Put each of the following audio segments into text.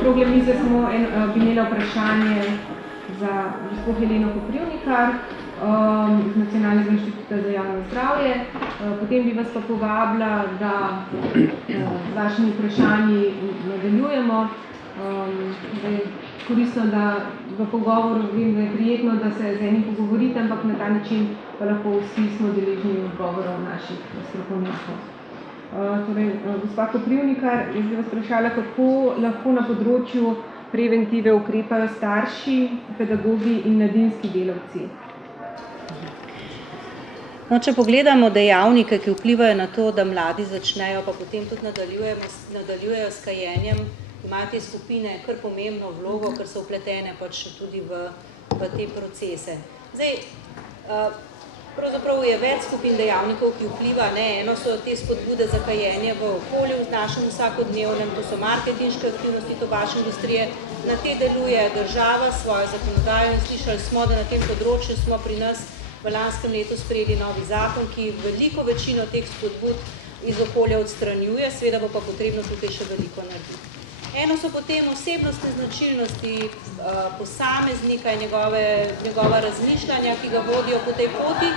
Okrogle mize bi imela vprašanje za gospod Heleno Koprivnikar iz Nacionalnega inštituta za javno zdravje. Potem bi vas pa povabila, da z vašimi vprašanji nadaljujemo. Koristno, da v pogovoru vem, da je prijetno, da se z enim pogovorite, ampak na ta način pa lahko vsi smo deležni odgovorov naših strokovnjakov. Torej, gospa Koprivnikar, jaz bi vas vprašala, kako lahko na področju preventive ukrepajo starši, pedagogi in mladinski delavci? No, če pogledamo dejavnike, ki vplivajo na to, da mladi začnejo, pa potem tudi nadaljujejo s kajenjem, imajo te skupine kar pomembno vlogo, ker so vpletene pač tudi v te procese. Zdaj, pravzaprav je več skupin dejavnikov, ki vpliva, eno so te spodbude za kajenje v okolju, v našem vsakodnevnem, to so marketinške aktivnosti tobačne industrije, na te deluje država svojo zakonodajo in slišali smo, da na tem področju smo pri nas v lanskem letu sprejeli novi zakon, ki veliko večino teh spodbud iz okolja odstranjuje, seveda bo pa potrebno tukaj še veliko narediti. Eno so potem osebnostne značilnosti posameznika in njegova razmišljanja, ki ga vodijo po tej poti.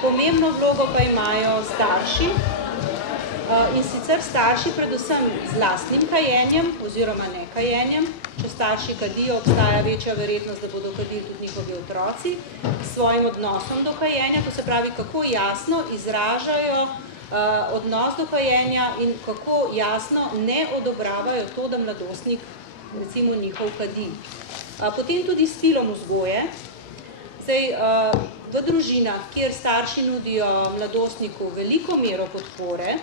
Pomembno vlogo pa imajo starši in sicer starši predvsem z lastnim kajenjem oziroma nekajenjem. Če starši kadijo, obstaja večja verjetnost, da bodo kadili tudi njihovi otroci, s svojim odnosom do kajenja, to se pravi, kako jasno izražajo odnos do kajenja in kako jasno ne odobravajo to, da mladostnik, recimo, njihov kadi. Potem tudi stilom vzgoje. Zdaj, v družinah, kjer starši nudijo mladostniku veliko mero podpore,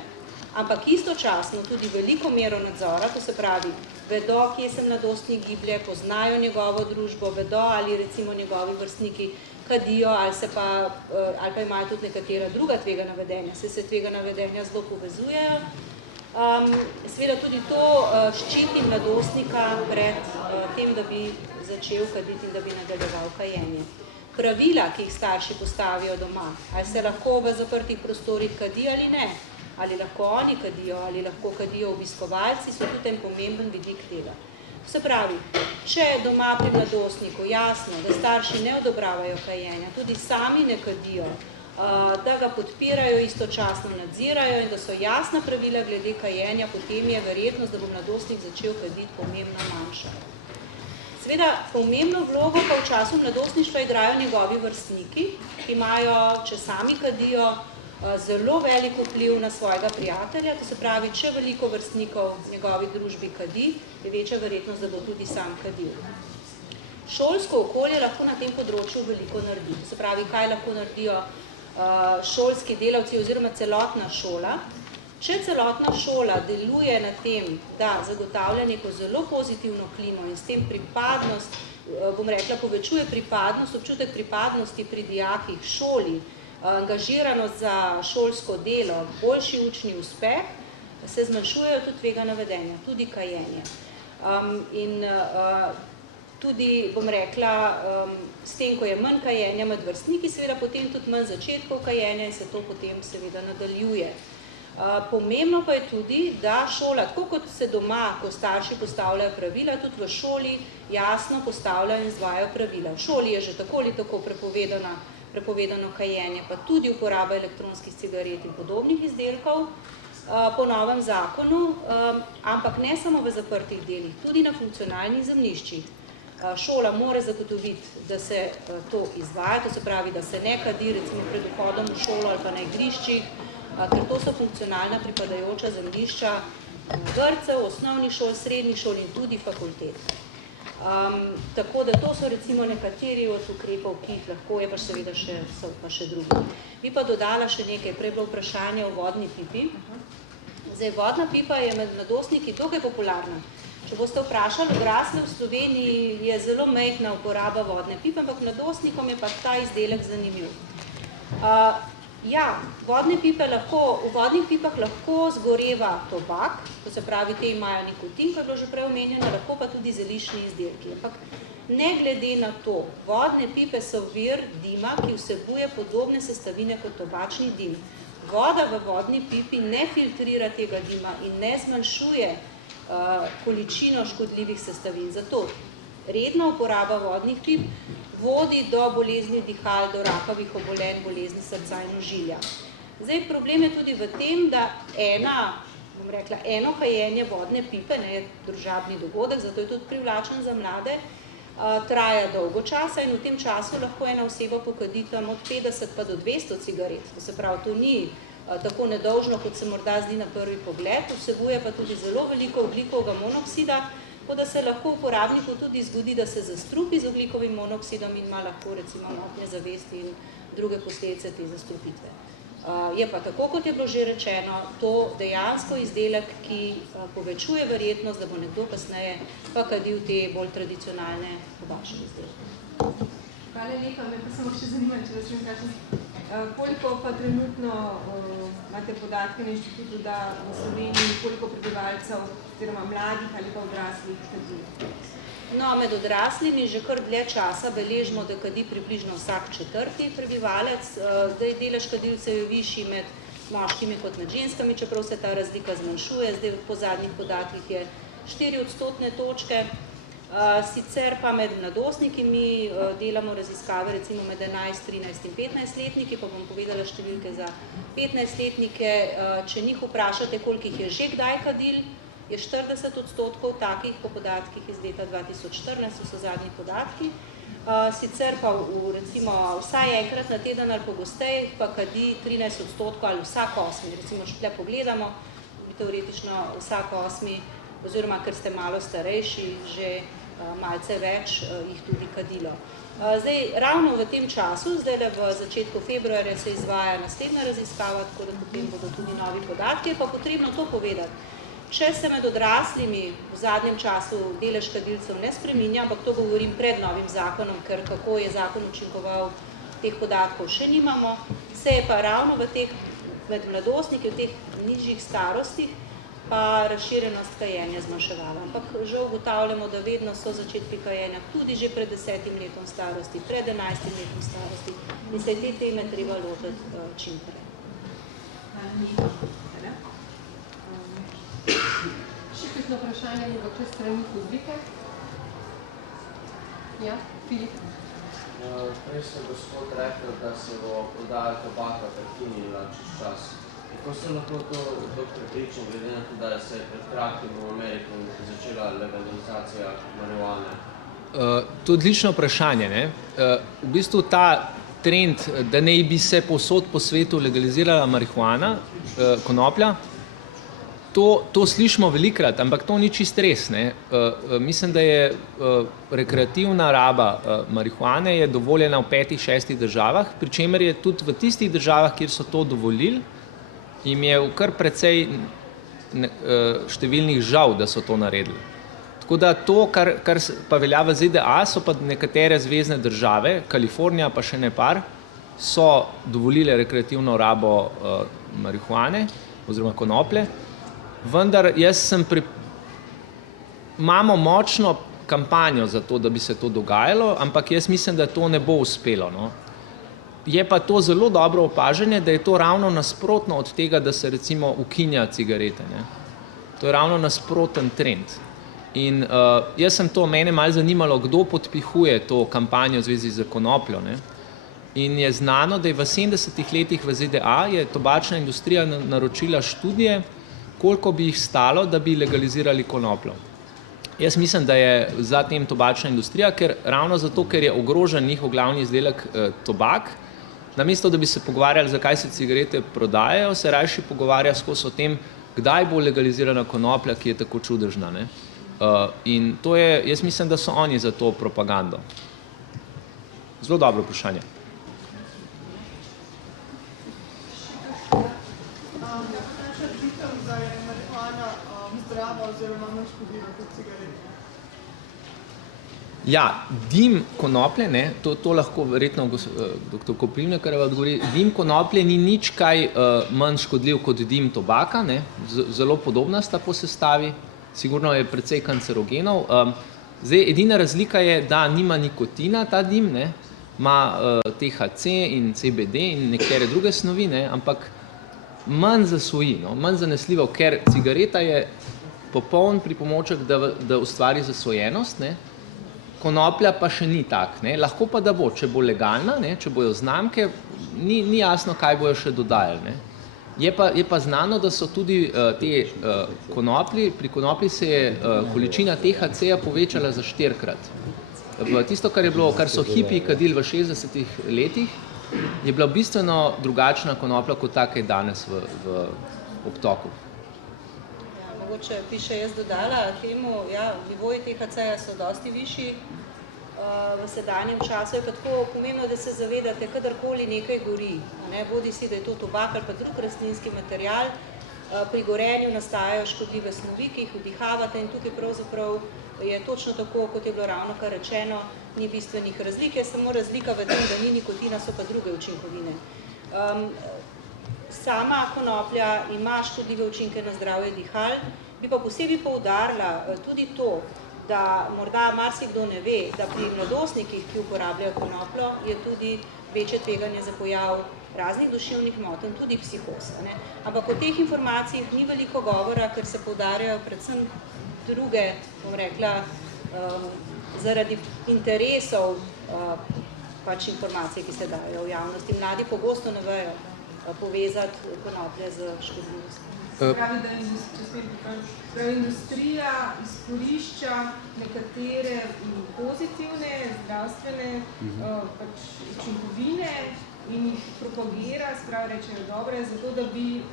ampak istočasno tudi veliko mero nadzora, to se pravi, vedo, kje se mladostnik giblje, poznajo njegovo družbo, vedo, ali recimo njegovi vrstniki kadijo, ali pa imajo tudi nekatera druga tvegana vedenja, se tvegana vedenja zelo povezujejo. Seveda tudi to ščiti mladostnika pred tem, da bi začel kaditi in da bi nadaljeval kajenje. Pravila, ki jih starši postavijo doma, ali se lahko v zaprtih prostorih kadi ali ne, ali lahko oni kadijo, ali lahko kadijo obiskovalci, so tudi en pomemben vidik tega. Se pravi, če doma pri mladostniku jasno, da starši ne odobravajo kajenja, tudi sami ne kadijo, da ga podpirajo, istočasno nadzirajo in da so jasna pravila glede kajenja, potem je verjetnost, da bo mladostnik začel kaditi, pomembno manjša. Seveda, pomembno vlogo pa v času mladostništva igrajo njegovi vrstniki, ki imajo, če sami kadijo, zelo velik vpliv na svojega prijatelja, to se pravi, če veliko vrstnikov v njegovi družbi kadi, je večja verjetnost, da bo tudi sam kadil. Šolsko okolje lahko na tem področju veliko naredi, to se pravi, kaj lahko naredijo šolski delavci oziroma celotna šola. Če celotna šola deluje na tem, da zagotavlja neko zelo pozitivno klimo in s tem pripadnost, bom rekla, povečuje pripadnost, občutek pripadnosti pri dijakih šoli, angažiranost za šolsko delo, boljši učni uspeh, se zmanjšujejo tudi tvegana vedenja, tudi kajenje. In tudi, bom rekla, s tem, ko je manj kajenja med vrstniki, seveda potem tudi manj začetkov kajenja in se to potem seveda nadaljuje. Pomembno pa je tudi, da šola, tako kot se doma, ko starši postavljajo pravila, tudi v šoli jasno postavljajo in izvajajo pravila. V šoli je že tako ali tako prepovedano kajenje, pa tudi uporaba elektronskih cigaret in podobnih izdelkov po novem zakonu, ampak ne samo v zaprtih delih, tudi na funkcionalnih zemljiščih. Šola mora zagotoviti, da se to izvaja, to se pravi, da se ne kadi recimo pred vhodom v šolo ali pa na igriščih, ker to so funkcionalna pripadajoča zemljišča vrtcev, osnovnih šol, srednjih šol in tudi fakultet. Tako da to so recimo nekateri od ukrepov, ki jih lahko je, pa seveda so pa še drugi. Bi pa dodala še nekaj, prej bilo vprašanje o vodni pipi. Zdaj, vodna pipa je med mladostniki dokaj popularna. Če boste vprašali odrasle v Sloveniji, je zelo majhna uporaba vodne pipe, ampak mladostnikom je pa ta izdelek zanimiv. Ja, v vodnih pipah lahko zgoreva tobak, to se pravi, te imajo nikotin, kot je bilo že prej omenjeno, lahko pa tudi zeliščni izdelki. Ampak Ne glede na to, vodne pipe so vir dima, ki vsebuje podobne sestavine kot tobačni dim. Voda v vodni pipi ne filtrira tega dima in ne zmanjšuje količino škodljivih sestavin. Zato redna uporaba vodnih pip vodi do bolezni dihal, do rakavih obolenj, bolezni srca in ožilja. Zdaj, problem je tudi v tem, da eno kajenje vodne pipe, je družabni dogodek, zato je tudi privlačen za mlade, traja dolgo časa in v tem času lahko ena oseba pokadi tam od 50 pa do 200 cigaret. To se pravi, to ni tako nedolžno, kot se morda zdi na prvi pogled, vsebuje pa tudi zelo veliko ogljikovega monoksida, tako da se lahko uporabniku tudi zgodi, da se zastrupi z ogljikovim monoksidom in ima lahko recimo motnje zavesti in druge posledice te zastrupitve. Je pa tako, kot je bilo že rečeno, to dejansko izdelek, ki povečuje verjetnost, da bo nekdo kasneje pa kadil te bolj tradicionalne tobačne izdelke. Hvala lepa, me pa samo še zanima, če vas kažem, koliko pa trenutno imate podatke na inštitutu, da v Sloveniji, koliko prebivalcev, oziroma mladih ali pa odraslih kadi? No, med odraslimi že kar dlje časa beležimo, da kadi približno vsak 4. prebivalec. Zdaj delež kadilcev je višji med moškimi kot med ženskami, čeprav se ta razlika zmanjšuje. Zdaj po zadnjih podatkih je 4 odstotne točke. Sicer pa med mladostniki mi delamo raziskave recimo med 11, 13 in 15-letniki, pa bom povedala številke za 15-letnike. Če njih vprašate, koliko jih je že kdaj kadil, je 40 odstotkov takih po podatkih iz leta 2014, to so zadnji podatki. Sicer pa recimo vsaj enkrat na teden ali pogosteje pa kadi 13 odstotkov ali vsak 8. Recimo, če tukaj pogledamo, bi teoretično vsak 8, oziroma ker ste malo starejši, že malce več jih tudi kadilo. Zdaj, ravno v tem času, zdaj v začetku februarja se izvaja naslednja raziskava, tako da potem bodo tudi novi podatki, je pa potrebno to povedati. Če se med odraslimi v zadnjem času delež kadilcev ne spreminja, ampak to govorim pred novim zakonom, ker kako je zakon učinkoval, teh podatkov še nimamo, se je pa ravno v teh med mladostniki, v teh nižjih starostih, pa razširjenost kajenja zmanjševala. Ampak žal ugotavljamo, da vedno so začetki kajenja tudi že pred 10 letom starosti, pred 11 letom starosti in se te teme treba lotiti čim prej. Še kakšno vprašanje mogoče strani publike? Ja, Filip. Prej se gospod rekel, da se bo prodaja tobaka prekinila čez čas. Kako se lahko to prepričam, glede na to, da se je pred kratkim v Ameriki začela legalizacija marihuane? To je odlično vprašanje. Ne? V bistvu ta trend, da naj bi se povsod po svetu legalizirala marihuana, konoplja, to slišimo velikrat, ampak to ni čist res. Ne? Mislim, da je rekreativna raba marihuane je dovoljena v 5-6 državah, pri čemer je tudi v tistih državah, kjer so to dovolili, jim je kar precej številnih žal, da so to naredili. Tako da to, kar pa velja v ZDA, so pa nekatere zvezne države, Kalifornija pa še ne par, so dovolile rekreativno rabo marihuane oziroma konoplje, vendar imamo močno kampanjo za to, da bi se to dogajalo, ampak jaz mislim, da to ne bo uspelo. No. Je pa to zelo dobro opažanje, da je to ravno nasprotno od tega, da se recimo ukinja cigarete. Ne. To je ravno nasproten trend. In jaz sem to, mene malo zanimalo, kdo podpihuje to kampanjo v zvezi z konopljo. Ne. In je znano, da je v 70 letih v ZDA je tobačna industrija naročila študije, koliko bi jih stalo, da bi legalizirali konopljo. Jaz mislim, da je za tem tobačna industrija, ravno zato, ker je ogrožen njihov glavni izdelek tobak, namesto da bi se pogovarjali, zakaj se cigarete prodajajo, se rajši pogovarja skozi o tem, kdaj bo legalizirana konoplja, ki je tako čudežna. Ne? In to je, jaz mislim, da so oni za to propagando. Zelo dobro vprašanje. Ja, dim konoplje, ne, to lahko verjetno dr. Koprivnikarjeva odgovori, dim konoplje ni nič kaj manj škodljiv kot dim tobaka, ne, zelo podobna sta po sestavi, sigurno je precej kancerogenov. Zdaj, edina razlika je, da nima nikotina ta dim, ne, ima THC in CBD in nekatere druge snovi, ne, ampak manj zasvoji, no, manj zanesljivo, ker cigareta je popoln pripomoček, da ustvari zasvojenost, ne, konoplja pa še ni tak, ne, lahko pa da bo, če bo legalna, ne, če bojo znamke, ni jasno, kaj bojo še dodajali, ne. Je pa znano, da so tudi te konoplji, pri konoplji se je količina THC-ja povečala za 4-krat. Tisto, kar so hipi kadili v 60-ih letih, je bila bistveno drugačna konoplja kot taka je danes v obtoku. Ja, mogoče bi še jaz dodala temu, ja, nivoji THC-ja so dosti višji. V sedanjem času je pa tako pomembno, da se zavedate, kadarkoli nekaj gori, ne, bodi si, da je to tobak ali pa drug rastlinski material, pri gorenju nastajajo škodljive snovi, ki jih vdihavate in tukaj pravzaprav je točno tako, kot je bilo ravnokar rečeno, ni bistvenih razlik, je samo razlika v tem, da ni nikotina, so pa druge učinkovine. Sama konoplja ima škodljive učinke na zdravje dihal, bi pa posebej poudarila tudi to, da morda marsikdo ne ve, da pri mladostnikih, ki uporabljajo konopljo, je tudi večje tveganje za pojav raznih duševnih motenj, tudi psihoza, ne. Ampak o teh informacijah ni veliko govora, ker se poudarjajo predvsem druge, bom rekla, zaradi interesov pač informacije, ki se dajo v javnosti. Mladi pogosto ne vejo povezati konoplje z škodljivostjo. Pravi, da industrija izkorišča nekatere pozitivne, zdravstvene pač učinkovine in jih propagira, spravi rečejo dobre, zato da bi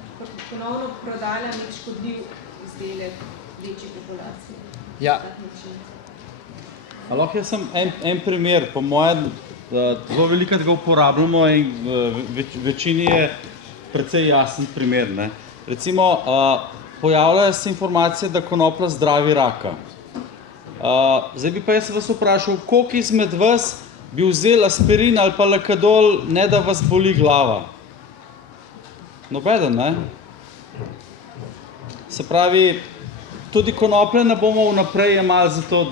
ponovno prodala nek škodljiv izdelek večji populaciji. Ja. Lahko jaz sem en primer, po mojem, zelo veliko tega uporabljamo in v večini je precej jasen primer, ne. Recimo, pojavljajo se informacije, da konoplja zdravi raka. Zdaj bi pa jaz vas vprašal, koliko izmed vas bi vzel aspirin ali pa lakadol, ne da vas boli glava? Nobeden, ne? Se pravi, tudi konoplje ne bomo vnaprej jemali zato,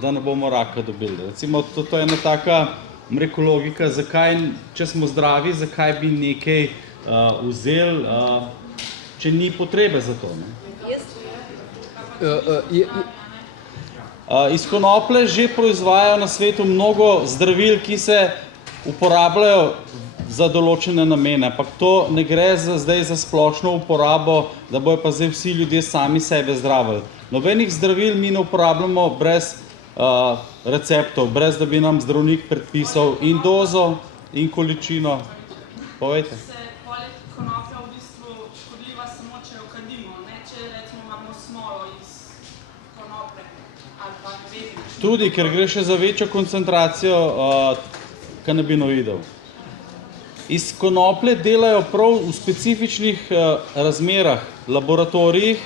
da ne bomo raka dobili. Recimo, to je ena taka, rekel, logika, zakaj, če smo zdravi, zakaj bi nekaj vzel, če ni potrebe za to, ne? Iz konoplje že proizvajajo na svetu mnogo zdravil, ki se uporabljajo za določene namene, ampak to ne gre zdaj za splošno uporabo, da bojo pa zdaj vsi ljudje sami sebe zdravili. Nobenih zdravil mi ne uporabljamo brez receptov, brez da bi nam zdravnik predpisal in dozo in količino. Povejte. Konoplja v bistvu škodljiva samo, če jo kadimo, ne, če recimo imamo smolo iz konoplje ali pa ne vem. Tudi, ker gre še za večjo koncentracijo kanabinoidov. Iz konoplje delajo prav v specifičnih razmerah, laboratorijih,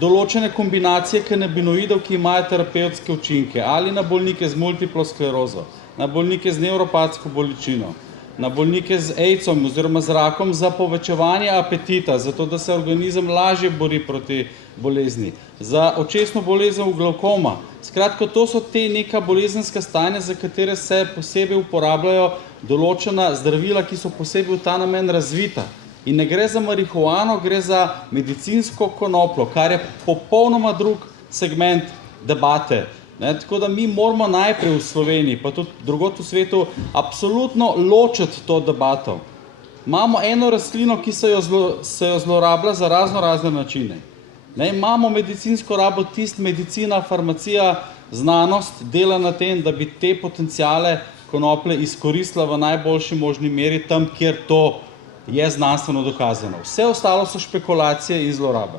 določene kombinacije kanabinoidov, ki imajo terapevtske učinke, ali na bolnike z multiplo sklerozo, na bolnike z nevropatsko bolečino, na bolnike z AIDS-om oziroma z rakom za povečevanje apetita, zato da se organizem lažje bori proti bolezni, za očesno bolezen glavkoma. Skratka, to so te neka bolezenska stanja, za katere se posebej uporabljajo določena zdravila, ki so posebej v ta namen razvita. In ne gre za marihuano, gre za medicinsko konopljo, kar je popolnoma drug segment debate. Ne, tako da mi moramo najprej v Sloveniji, pa tudi drugod v svetu, absolutno ločiti to debato. Imamo eno rastlino, ki se jo zlorablja za razne načine. Ne, imamo medicinsko rabo, medicina, farmacija, znanost dela na tem, da bi te potenciale konoplje izkoristila v najboljši možni meri tam, kjer to je znanstveno dokazano. Vse ostalo so špekulacije in zlorabe.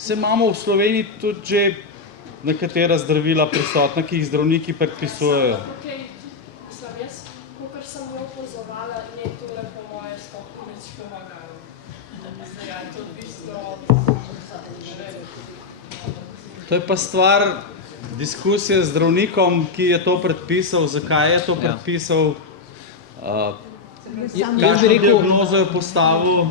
Se imamo v Sloveniji tudi že nekatera zdravila prisotna, ki jih zdravniki predpisujejo. Tukaj, mislim, jaz, kakor sem jo opozovala, ne tole po moje To je pa stvar diskusije z zdravnikom, ki je to predpisal, zakaj je to predpisal, kakšno diagnozo je postavil.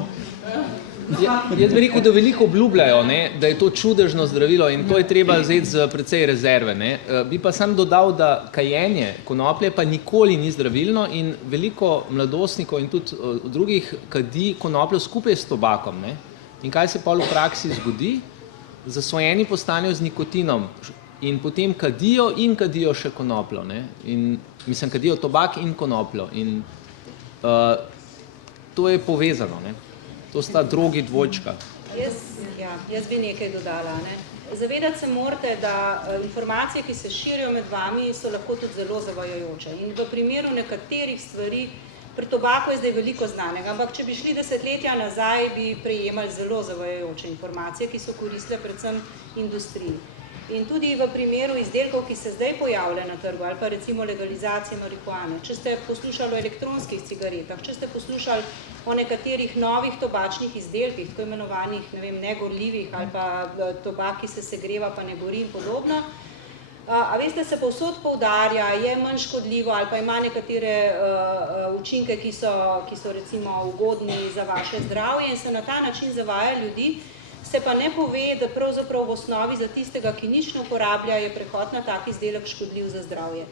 Jaz bi rekel, da veliko obljubljajo, da je to čudežno zdravilo in to je treba vzeti z precej rezerve. Bi pa sam dodal, da kajenje konoplje pa nikoli ni zdravilno in veliko mladostnikov in tudi drugih kadi konopljo skupaj s tobakom. In kaj se pol v praksi zgodi? Zasvojeni postanejo z nikotinom in potem kadijo še konopljo. In, mislim, kadijo tobak in konopljo. In to je povezano. To sta drogi dvojčka. Jaz bi nekaj dodala. Zavedati se morate, da informacije, ki se širijo med vami, so lahko tudi zelo zavajajoče. In v primeru nekaterih stvari, pri tobaku je zdaj veliko znanega, ampak če bi šli desetletja nazaj, bi prejemali zelo zavajajoče informacije, ki so koristile predvsem industriji. In tudi v primeru izdelkov, ki se zdaj pojavljajo na trgu, ali pa recimo legalizacije marihuane, če ste poslušali o elektronskih cigaretah, če ste poslušali o nekaterih novih tobačnih izdelkih, tako imenovanih, negorljivih, ali pa tobak, ki se segreva, pa ne gori in podobno, a veste, se povsod poudarja, je manj škodljivo, ali pa ima nekatere učinke, ki so recimo ugodni za vaše zdravje in se na ta način zavaja ljudi, se pa ne pove, da pravzaprav v osnovi za tistega, ki nič ne uporablja, je prehod na tak izdelek škodljiv za zdravje.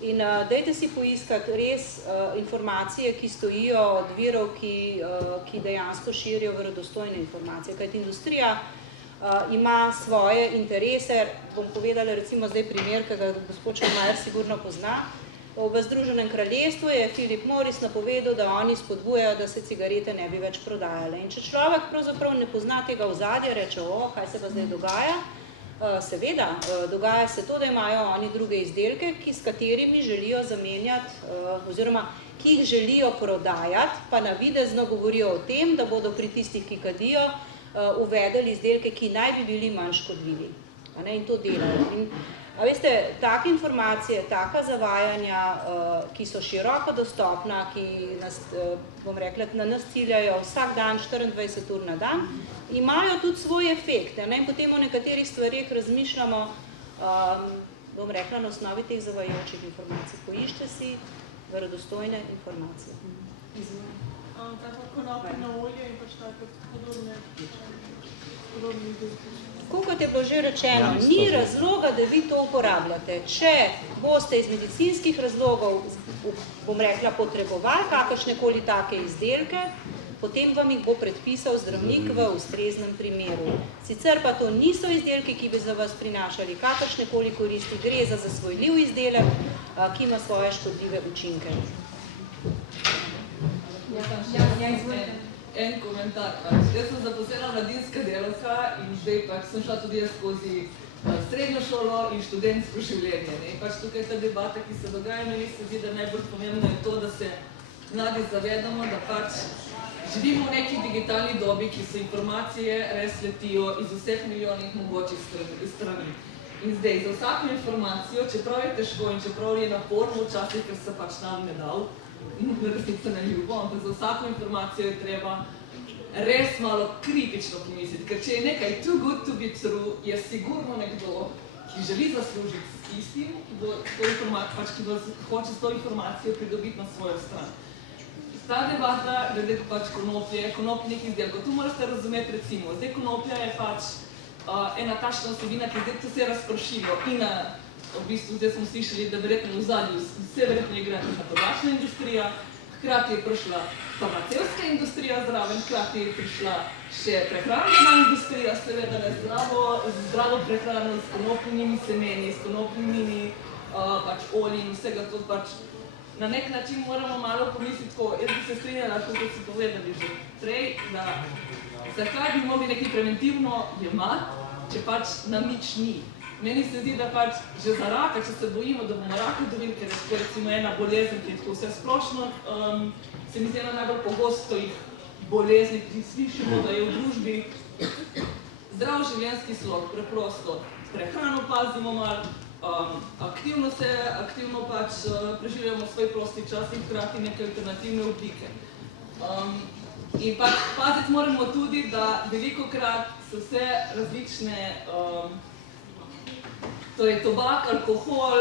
In dajte si poiskati res informacije, ki stojijo od virov, ki dejansko širijo verodostojne informacije. Kajti industrija ima svoje interese, bom povedala recimo zdaj primer, ki ga gospod Šalmajer sigurno pozna. V Združenem kraljestvu je Philip Morris napovedal, da oni spodbujajo, da se cigarete ne bi več prodajale. In če človek pravzaprav ne pozna tega ozadja, reče, kaj se pa zdaj dogaja? Seveda, dogaja se to, da imajo oni druge izdelke, s katerimi želijo zamenjati, oziroma ki jih želijo prodajati, pa navidezno govorijo o tem, da bodo pri tistih, ki kadijo, uvedeli izdelke, ki naj bi bili manj škodljivi. In to delajo. In a veste, take informacije, taka zavajanja, ki so široko dostopna, ki nas, bom rekla, na nas ciljajo vsak dan, 24 ur na dan, imajo tudi svoj efekt. In potem o nekaterih stvarih razmišljamo, bom rekla, na osnovi teh zavajajočih informacij. Poišče si verodostojne informacije. Kaj pa konopljino olje in pač tako podobne izdelke? Tako kot je bilo že rečeno, ni razloga, da vi to uporabljate. Če boste iz medicinskih razlogov, bom rekla, potrebovali kakršnekoli take izdelke, potem vam jih bo predpisal zdravnik v ustreznem primeru. Sicer pa to niso izdelki, ki bi za vas prinašali kakršnekoli koristi, gre za zasvojljiv izdelek, ki ima svoje škodljive učinke. En komentar. Jaz sem zaposlena mladinska delavka in zdaj sem šla tudi jaz skozi srednjo šolo in študentsko življenje. Tukaj ta debata, ki se dogaja, meni se zdi, da najbolj pomembno je to, da se mladi zavedamo, da živimo v neki digitalni dobi, ki se informacije res letijo iz vseh milijonih mogočih strani. In zdaj, za vsako informacijo, čeprav je težko in čeprav je naporno včasih, ker se nam ne dal, in resnici ne ljubo, ampak za vsako informacijo je treba res malo kritično pomisliti, ker če je nekaj too good to be true, je sigurno nekdo, ki želi zaslužiti s tistim, ki hoče s to informacijo pridobiti na svojo stran. Ta debata glede konopljenih izdelkov, tu morate razumeti recimo, zdaj konoplja je ena takšna vsebina, ki zdaj se je razpršilo in v bistvu zdaj smo slišali, da verjetno v zadnju vse verjetno igra neka tobačna industrija, hkrati je prišla farmacevtska industrija zraven, hkrati je prišla še prehrambena industrija, seveda zdravo prehrano s konopljnimi semeni, s konopljnimi olji in vsega to na nek način moramo malo pomisliti, jaz bi se strinjala, kot si povedali že prej, da zakaj bi mogli nekaj preventivno jemati, če nam nič ni. Meni se zdi, da že za raka, če se bojimo, da bomo raka dobili, ker je recimo ena bolezen, ki je tako vse splošno, se mi zdi ena najbolj pogostih bolezni, ki slišimo, da je v družbi zdrav življenjski slog, preprosto prehrano pazimo malo, aktivno preživljamo svoj prosti čas in hkrati neke alternativne oblike. In pa paziti moramo tudi, da velikokrat so vse različne, torej tobak, alkohol,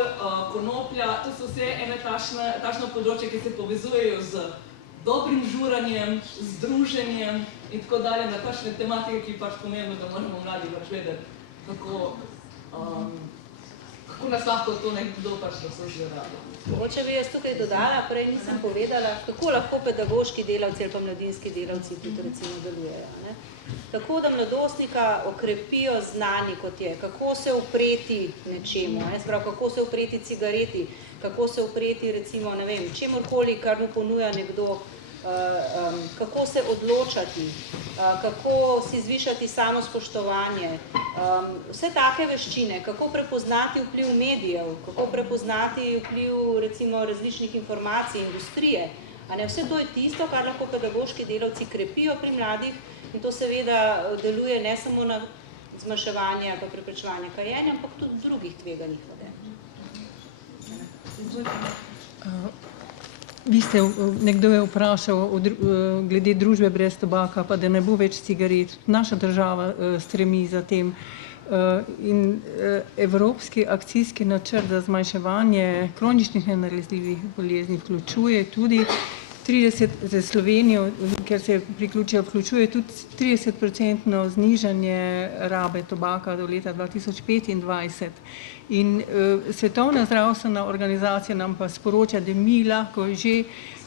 konoplja, to so vse ene takšno področje, ki se povezujejo z dobrim žuranjem, z druženjem in tako dalje, na takšne tematike, ki pač pomembno, da moramo mladi pač vedeti, kako nas lahko to nekdo pač razložiralo. Mogoče bi jaz tukaj dodala, prej nisem povedala, kako lahko pedagoški delavci ali pa mladinski delavci tudi recimo delujejo. Ne? Tako da mladostnika okrepijo znani, kot je, kako se upreti nečemu, sprav, kako se upreti cigareti, kako se upreti recimo, ne vem, čemorkoli, kar mu ponuja nekdo, kako se odločati, kako si zvišati samospoštovanje, vse take veščine, kako prepoznati vpliv medijev, kako prepoznati vpliv recimo različnih informacij, industrije. A ne, vse to je tisto, kar lahko pedagoški delavci krepijo pri mladih in to seveda deluje ne samo na zmanjševanje ali pa preprečevanje kajenja, ampak tudi drugih tveganih vedenj. Nekdo je vprašal glede družbe brez tobaka, pa da ne bo več cigaret. Naša država stremi za tem. In Evropski akcijski načrt za zmanjševanje kroničnih nenalezljivih bolezni vključuje tudi 30 za Slovenijo, ker se vključuje tudi 30% znižanje rabe tobaka do leta 2025. In Svetovna zdravstvena organizacija nam pa sporoča, da mi lahko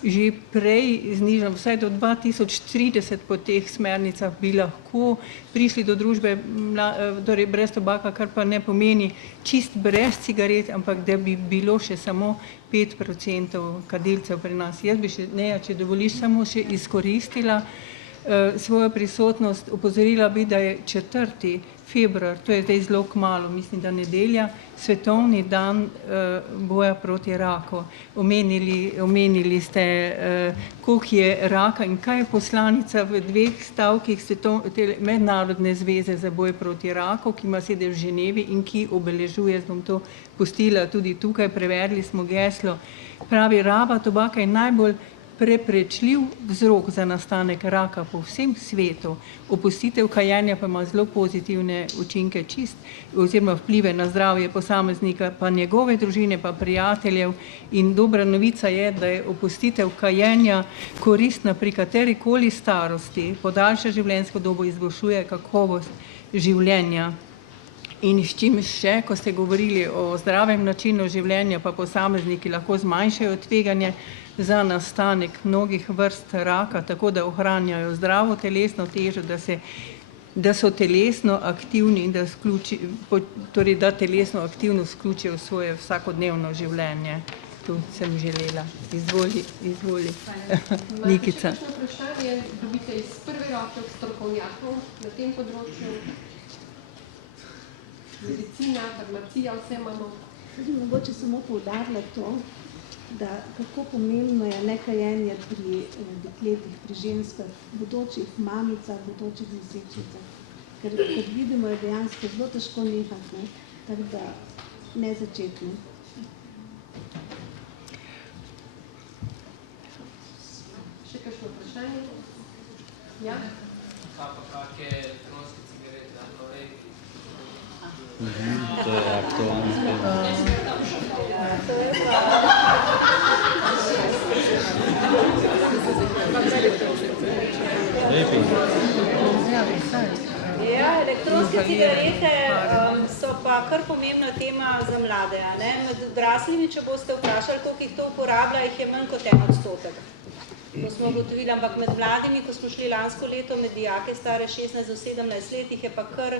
že prej znižamo, vsaj do 2030 po teh smernicah bi lahko prišli do družbe torej brez tobaka, kar pa ne pomeni čist brez cigaret, ampak da bi bilo še samo 5% kadilcev pri nas. Jaz bi še, Neja, če dovoliš, samo še izkoristila svojo prisotnost, opozorila bi, da je 4. februar, to je zdaj zelo kmalu, mislim, da nedelja, svetovni dan boja proti raku. Omenili ste, koliko je raka in kaj je poslanica v 2 stavkih Mednarodne zveze za boj proti raku, ki ima sedež v Ženevi in ki obeležuje, bom to pustila tudi tukaj, prevedli smo geslo, pravi, raba tobaka je najbolj preprečljiv vzrok za nastanek raka po vsem svetu. Opustitev kajenja pa ima zelo pozitivne učinke oziroma vplive na zdravje posameznika, pa njegove družine, pa prijateljev. In dobra novica je, da je opustitev kajenja koristna pri katerikoli starosti, podaljša življenjsko dobo, izboljšuje kakovost življenja. In s čim še, ko ste govorili o zdravem načinu življenja, pa posamezniki lahko zmanjšajo tveganje za nastanek mnogih vrst raka, tako da ohranjajo zdravo telesno težo, da so telesno aktivni in da telesno aktivnost vključijo v svoje vsakodnevno življenje. Tu sem želela. Izvoli. Nikica. Še kakšno vprašanje dobite iz prve roke od strokovnjakov na tem področju? Medicina, farmacija, vse imamo. Mogoče samo poudarila to, da kako pomembno je nekajenje pri dekletih, pri ženskah, bodočih mamicah, bodočih nosečnicah. Ker vidimo, je dejansko zelo težko nehati, tako da ne začetno. Še kakšno vprašanje? Ja? Kaj pa kakšne elektronske cigarete, ali To je aktualno. Ja, elektronske cigarete so pa kar pomembna tema za mlade. Med odraslimi, če boste vprašali, koliko jih to uporablja, jih je manj kot 1%. To smo ugotovili, ampak med mladimi, ko smo šli lansko leto med dijake stare 16 do 17 let, jih je pa kar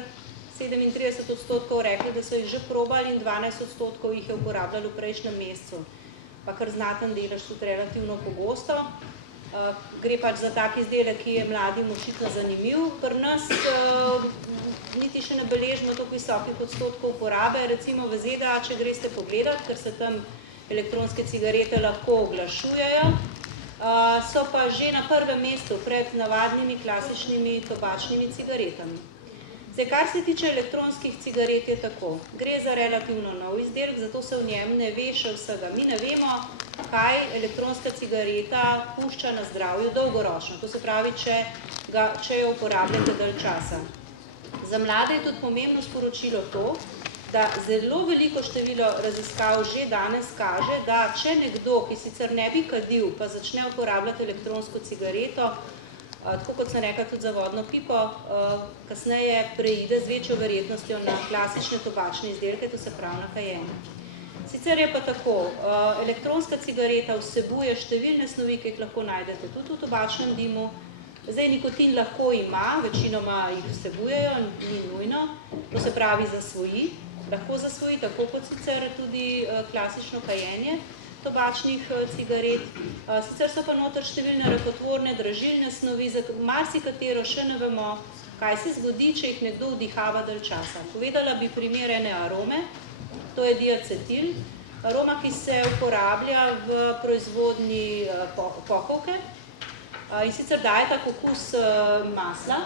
37% rekli, da so jih že probali in 12% jih je uporabljali v prejšnjem mesecu. Pa kar znaten delež tudi relativno pogosto. Gre pač za tak izdelek, ki je mladim očitno zanimiv. Pri nas niti še ne beležimo toliko visokih odstotkov uporabe. Recimo v ZDA, če greste pogledat, ker se tam elektronske cigarete lahko oglašujejo, so pa že na prvem mestu pred navadnimi klasičnimi tobačnimi cigaretami. Zdaj, kar se tiče elektronskih cigaret, je tako. Gre za relativno nov izdelek, zato se v njem ne ve še vsega. Mi ne vemo, kaj elektronska cigareta pušča na zdravju dolgoročno. To se pravi, če jo uporabljate dalj časa. Za mlade je tudi pomembno sporočilo to, da zelo veliko število raziskav že danes kaže, da če nekdo, ki sicer ne bi kadil, pa začne uporabljati elektronsko cigareto, tako kot sem rekla tudi za vodno pipo, kasneje preide z večjo verjetnostjo na klasične tobačne izdelke, to se pravi na kajenje. Sicer je pa tako, elektronska cigareta vsebuje številne snovi, ki jih lahko najdete tudi v tobačnem dimu. Zdaj, nikotin lahko ima, večinoma jih vsebujejo, ni nujno, to se pravi zasvoji, lahko zasvoji, tako kot sicer tudi klasično kajenje tobačnih cigaret. Sicer so pa noter številne rakotvorne, dražilne snovi, za marsikatero še ne vemo, kaj se zgodi, če jih nekdo vdihava dalj časa. Povedala bi primer ene arome, to je diacetil, aroma, ki se uporablja v proizvodnji pokovke, in sicer daje tak okus masla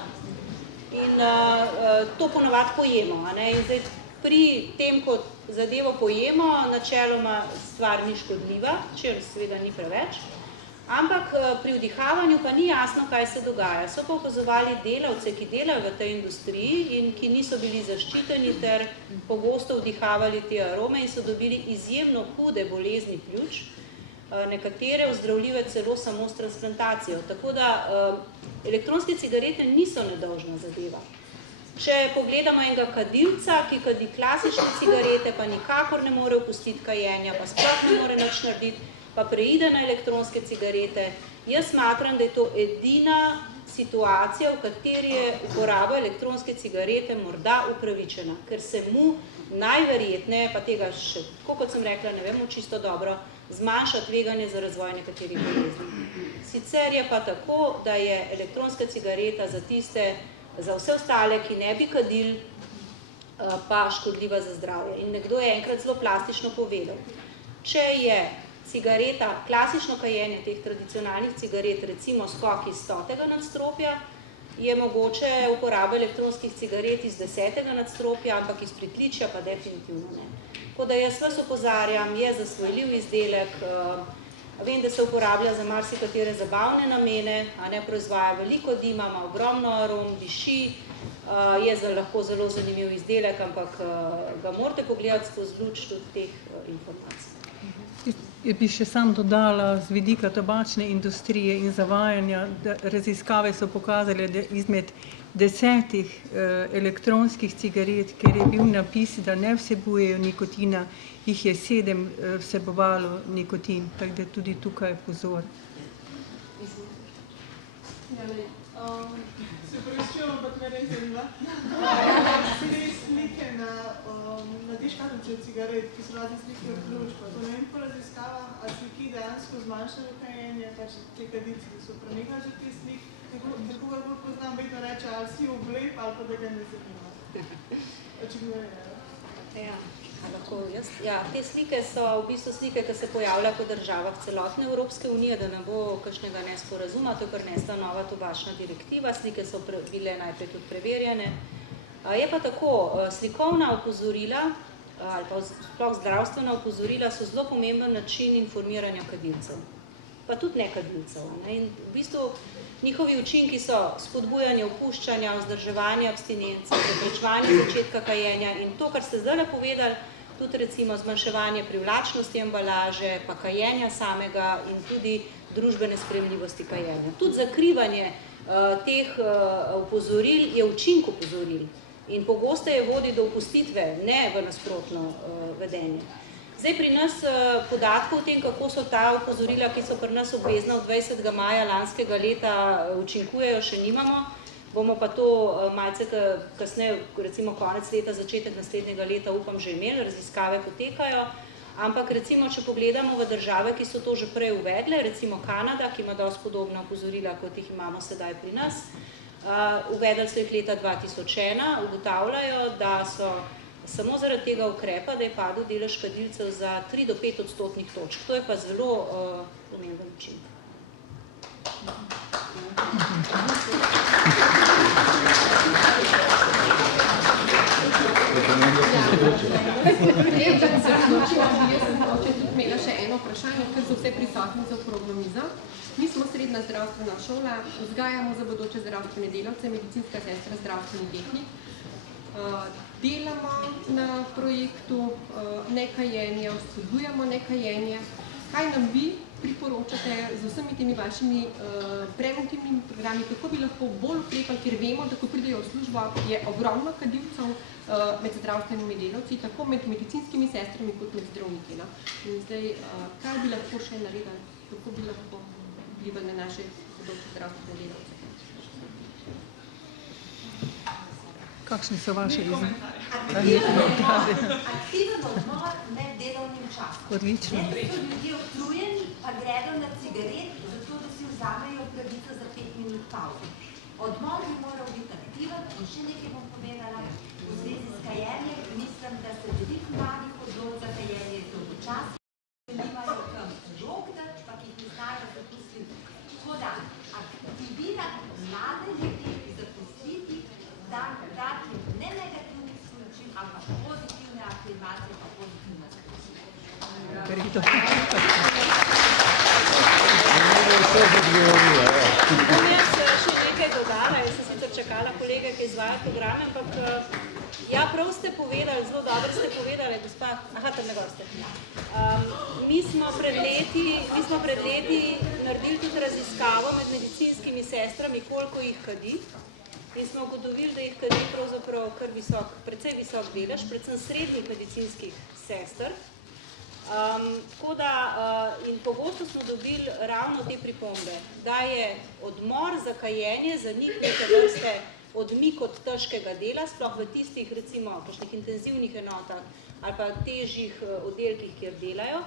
in to ponavadi pojemo. In zdaj pri tem, ko zadevo pojemo, načeloma stvar ni škodljiva, če seveda ni preveč, ampak pri vdihavanju pa ni jasno, kaj se dogaja. So pa opazovali delavce, ki delajo v tej industriji in ki niso bili zaščiteni ter pogosto vdihavali te arome in so dobili izjemno hude bolezni pljuč, nekatere ozdravljive celo samo s transplantacijo. Tako da elektronske cigarete niso nedolžna zadeva. Če pogledamo enega kadilca, ki kadi klasične cigarete, pa nikakor ne more opustiti kajenja, pa sploh ne more nič narediti, pa preide na elektronske cigarete, jaz smatram, da je to edina situacija, v kateri je uporaba elektronske cigarete morda upravičena, ker se mu najverjetneje, pa tega še, kot sem rekla, ne vemo čisto dobro, zmanjša tveganje za razvoj nekaterih bolezni. Sicer je pa tako, da je elektronska cigareta za tiste, za vse ostale, ki ne bi kadili, pa škodljiva za zdravje. In nekdo je enkrat zelo plastično povedal, če je cigareta, klasično kajenje teh tradicionalnih cigaret, recimo skok iz 100. nadstropja, je mogoče uporaba elektronskih cigaret iz 10. nadstropja, ampak iz pritličja pa definitivno ne. Tako da jaz vas opozarjam, je zasvojljiv izdelek, vem, da se uporablja za marsikatere zabavne namene, proizvaja veliko dima, ima ogromno arom, diši, je lahko zelo zanimiv izdelek, ampak ga morate pogledati skozi luč tudi teh informacij. Jaz bi še sam dodala z vidika tobačne industrije in zavajanja, da raziskave so pokazale, da izmed 10 elektronskih cigaret, kjer je bil napis, da ne vsebujejo nikotina, jih je 7 vsebovalo nikotin, tako da tudi tukaj pozor. Se pravičujem, ampak me res zanima. Te slike na te škatlice cigaret, ki so razne slike v pljuč, pa to ne vem po raziskavah, a sliki dejansko zmanjšajo kajenje, pač te kadici, ki so prenehali že te slik, nekoga bolj poznam, vedno reče, ali si oblep, ali pa da ga ne zanima. Očigledno je. Ja, te slike so v bistvu slike, ki se pojavljajo po državah celotne Evropske unije, da ne bo kakšnega nesporazuma, to je prinesla nova tobačna direktiva, slike so bile najprej tudi preverjene. Je pa tako, slikovna opozorila ali pa sploh zdravstvena opozorila so zelo pomemben način informiranja kadilcev, pa tudi nekadilcev. In v bistvu njihovi učinki so spodbujanje opuščanja, vzdrževanje abstinence, preprečevanje začetka kajenja in to, kar ste zdaj povedali, tudi recimo zmanjševanje privlačnosti embalaže, pa kajenja samega in tudi družbene sprejemljivosti kajenja. Tudi zakrivanje teh opozoril je učinek opozoril in pogosteje vodi do opustitve, ne v nasprotno vedenje. Zdaj pri nas podatkov o tem, kako so ta opozorila, ki so pri nas obvezna od 20. maja lanskega leta učinkujejo, še nimamo. Bomo pa to malce kasneje, recimo konec leta, začetek naslednjega leta, upam, že imeli, raziskave potekajo. Ampak recimo, če pogledamo v države, ki so to že prej uvedle, recimo Kanada, ki ima dosti podobna opozorila, kot jih imamo sedaj pri nas, uvedli so jih leta 2001, ugotavljajo, da so samo zaradi tega ukrepa, da je padel delež kadilcev za 3 do 5 odstotnih točk. To je pa zelo pomemben učinek. vprašanje kar za vse prisotnice okroglo mizo. Mi smo srednja zdravstvena šola, vzgajamo za bodoče zdravstvene delavce, medicinska sestra, zdravstveni tehnik. Delamo na projektu nekajenja, vzpodbujamo nekajenje. Kaj nam vi priporočate z vsemi temi vašimi preventivnimi programi, kako bi lahko bolj ukrepali, ker vemo, da ko pridejo v službo, je ogromno kadilcev med zdravstvenimi delavci, tako med medicinskimi sestrami kot med zdravniki. No? In zdaj, kaj bi lahko še naredili, kako bi lahko vplivali na naše bodoče zdravstvene delavce? Kakšni so vaše izme? Aktiven odmor med delovnim časom. Odlično. Ne, da so ljudje utrujeni, pa gredo na cigaret, zato da si vzamejo pravico za 5 minut pavze. Odmor bi moral biti aktiven in še nekaj bom povedala. V zvezi s kajenjem mislim, da se veliko mladih odlog za kajenje dolgočasno, ki nimajo kam dognati, pa ki jih ne znajo zapustiti. Tako da aktivirati mlade ljudi, zaposliti, dati ne negativnih sporočil, ampak pozitivne aktivacije, pa pozitivne sporočil. Jaz še nekaj dodala, jaz sem sicer čakala kolege, ki izvajajo programe, ampak ja, prav ste povedali, zelo dobro ste povedali, gospa, tam ne gor ste. Mi smo pred leti naredili tudi raziskavo med medicinskimi sestrami, koliko jih kadi. In smo ugotovili, da jih kadi pravzaprav kar visok, precej visok delež, predvsem srednjih medicinskih sester. Tako da, in pogosto smo dobili ravno te pripombe, da je odmor za kajenje za njih neke vrste odmik od težkega dela, sploh v tistih, recimo, kakšnih intenzivnih enotah ali pa težjih oddelkih, kjer delajo.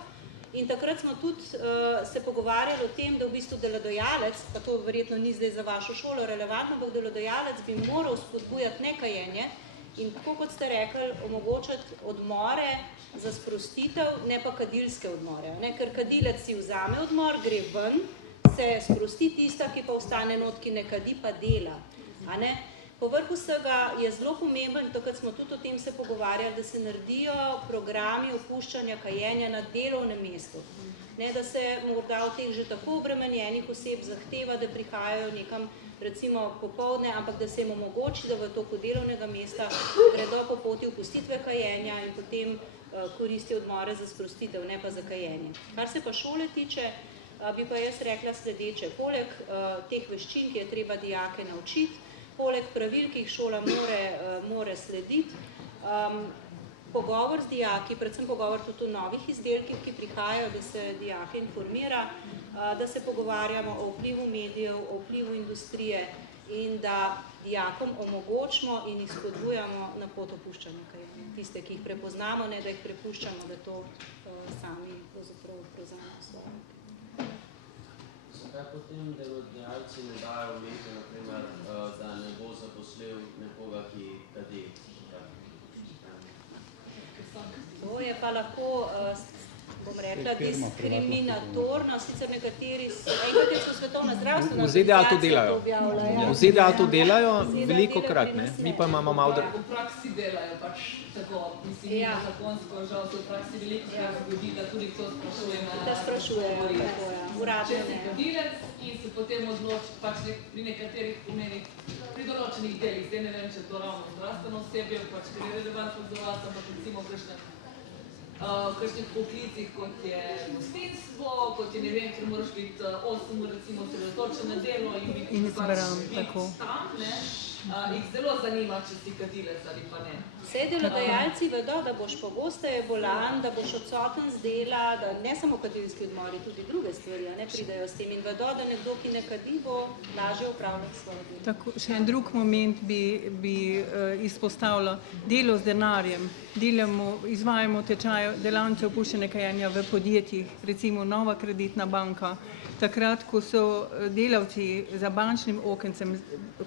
In takrat smo tudi se pogovarjali o tem, da v bistvu delodajalec, pa to verjetno ni zdaj za vašo šolo relevantno, ampak delodajalec bi moral spodbujati nekajenje in tako, kot ste rekli, omogočati odmore za sprostitev, ne pa kadilske odmore. Ne? Ker kadilec si vzame odmor, gre ven, se sprosti tista, ki pa ostane not, ki ne kadi, pa dela. A ne? Povrh vsega je zelo pomemben, takrat smo tudi o tem se pogovarjali, da se naredijo programi opuščanja kajenja na delovnem mestu. Ne, da se morda od teh že tako obremenjenih oseb zahteva, da prihajajo nekam recimo popoldne, ampak da se jim omogoči, da v toku delovnega mesta gredo po poti opustitve kajenja in potem koristijo odmore za sprostitev, ne pa za kajenje. Kar se pa šole tiče, bi pa jaz rekla sledeče. Poleg teh veščin, ki je treba dijake naučiti, poleg pravil, ki jih šola more slediti, pogovor z dijaki, predvsem pogovor tudi o novih izdelkih, ki prihajajo, da se dijake informira, da se pogovarjamo o vplivu medijev, o vplivu industrije in da dijakom omogočimo in jih spodbujamo na pot opuščanja kajenja. Tiste, ki jih prepoznamo, ne da jih prepuščamo, da to sami prevzamemo svoje. Zakaj potem delodajalci ne dajo omejitev, naprimer, da ne bo zaposlil nekoga, ki kadi? To je pa lahko, bom rekla, diskriminatorno, sicer nekateri, enkrat je so Svetovna zdravstvena organizacija to objavljajo. V ZDA to delajo velikokrat, ne? Mi pa imamo malo... V praksi delajo pač tako, mislim, da zakonsko, žal se v praksi veliko zgodi, da tudi to sprašujejo. Da sprašujejo, uradno. Če si kadilec in se potem odloči pač pri nekaterih pomenih, pri določenih delih, zdaj ne vem, če to ravno zdravstveno osebje, pač ker je relevantno za vas, ampak recimo v kakšnih poklicih, kot je gostinstvo, kot je ne vem, ker moraš biti 8 ur recimo sredotočen na delo in biti tam, ne, jih zelo zanima, če si kadilec ali pa ne. Vse delodajalci vedo, da boš pogosteje bolan, da boš odsoten z dela, da ne samo kadilski odmori, tudi druge stvari ne pridejo s tem in vedo, da nekdo, ki ne kadi, bo lažje upravljati svoje delo. Tako, še en drug moment bi izpostavila. Delo z denarjem. Izvajamo tečaje delavnice opuščanja kajenja v podjetjih, recimo Nova kreditna banka. Takrat, ko so delavci za bančnim okencem,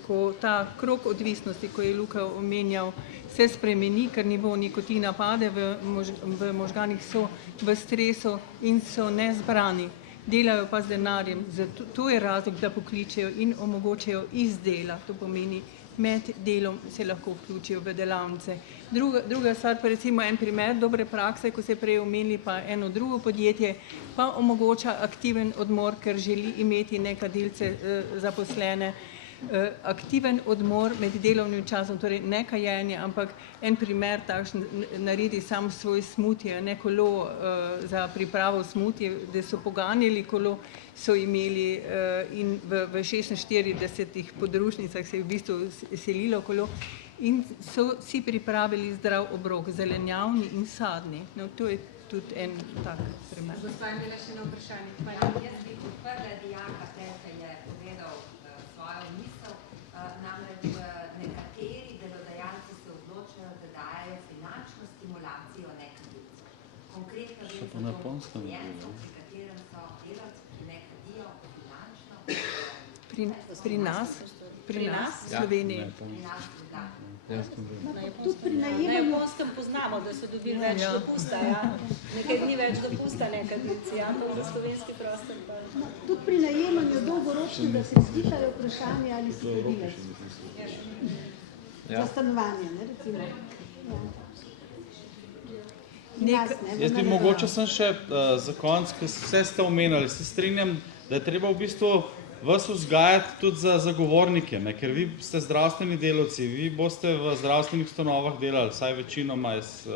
ko ta krog odvisnosti, ko je Luka omenjal, se spremeni, ker nivo nikotina pade v možganih, so v stresu in so nezbrani. Delajo pa z denarjem. To je razlog, da pokličejo in omogočajo iz dela. To pomeni med delom se lahko vključijo v delavnice. Druga stvar pa recimo en primer dobre prakse, ko se prej omenili, pa eno drugo podjetje pa omogoča aktiven odmor, ker želi imeti neka delce zaposlene. Aktiven odmor med delovnim časom, torej ne kajenje, ampak en primer takšen naredi sam svoj smutij, ne kolo za pripravo smutije, da so poganjali kolo, so imeli in v 46 podružnicah se je v bistvu selilo kolo in so si pripravili zdrav obrok, zelenjavni in sadni. No, to je tudi en tak primer. Gospa je imela še eno vprašanje. Jaz bi podprla dijaka, ki je povedal svojo misel, namreč nekateri delodajalci se odločajo, da dajajo finančno stimulacijo nekadilcev. Konkretno vem za to podjetjo, pri katerem so delavci, ki ne kadijo finančno. Pri nas, v Sloveniji. Pri nas v Ljubljani. Na Japonskem poznamo, da so dobili več dopusta, nekaj dni več dopusta nekadilci, to za slovenski prostor pa. Tudi pri najemanju dolgoročnega se izdihajo vprašanje, ali si predilec. Za stanovanje, ne, recimo. Jaz bi mogoče sem še za konec, ker vse ste omenjali, se strinjam, da je treba v bistvu vas vzgajati tudi za zagovornike, ker vi ste zdravstveni delavci, vi boste v zdravstvenih ustanovah delali, vsaj večinoma jaz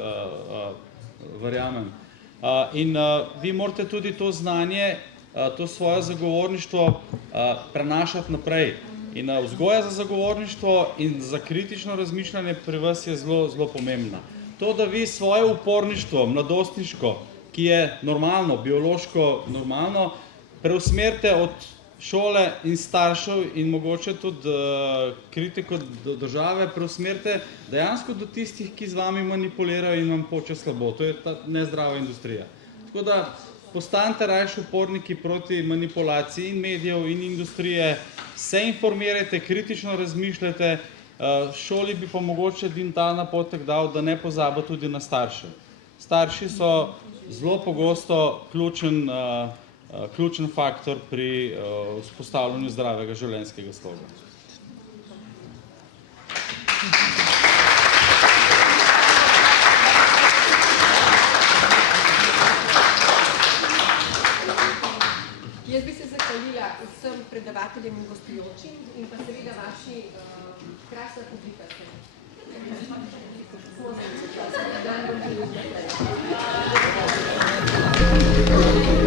verjamem. In vi morate tudi to znanje, to svoje zagovorništvo prenašati naprej. In vzgoja za zagovorništvo in za kritično razmišljanje pri vas je zelo, zelo pomembna. To, da vi svoje uporništvo, mladostniško, ki je normalno, biološko normalno, preusmerite od šole in staršev in mogoče tudi kritiko države preusmerite dejansko do tistih, ki z vami manipulirajo in vam hoče slabo. To je ta nezdrava industrija. Tako da postanite rajši uporniki proti manipulaciji in medijev in industrije, se informirajte, kritično razmišljajte, šoli bi pa mogoče ta napotek dal, da ne pozaba tudi na starše. Starši so zelo pogosto ključen faktor pri vzpostavljanju zdravega življenjskega sloga. Jaz bi se zahvalila vsem predavateljem in gostujočim in pa seveda vaši krasna publika. Dan bom želel.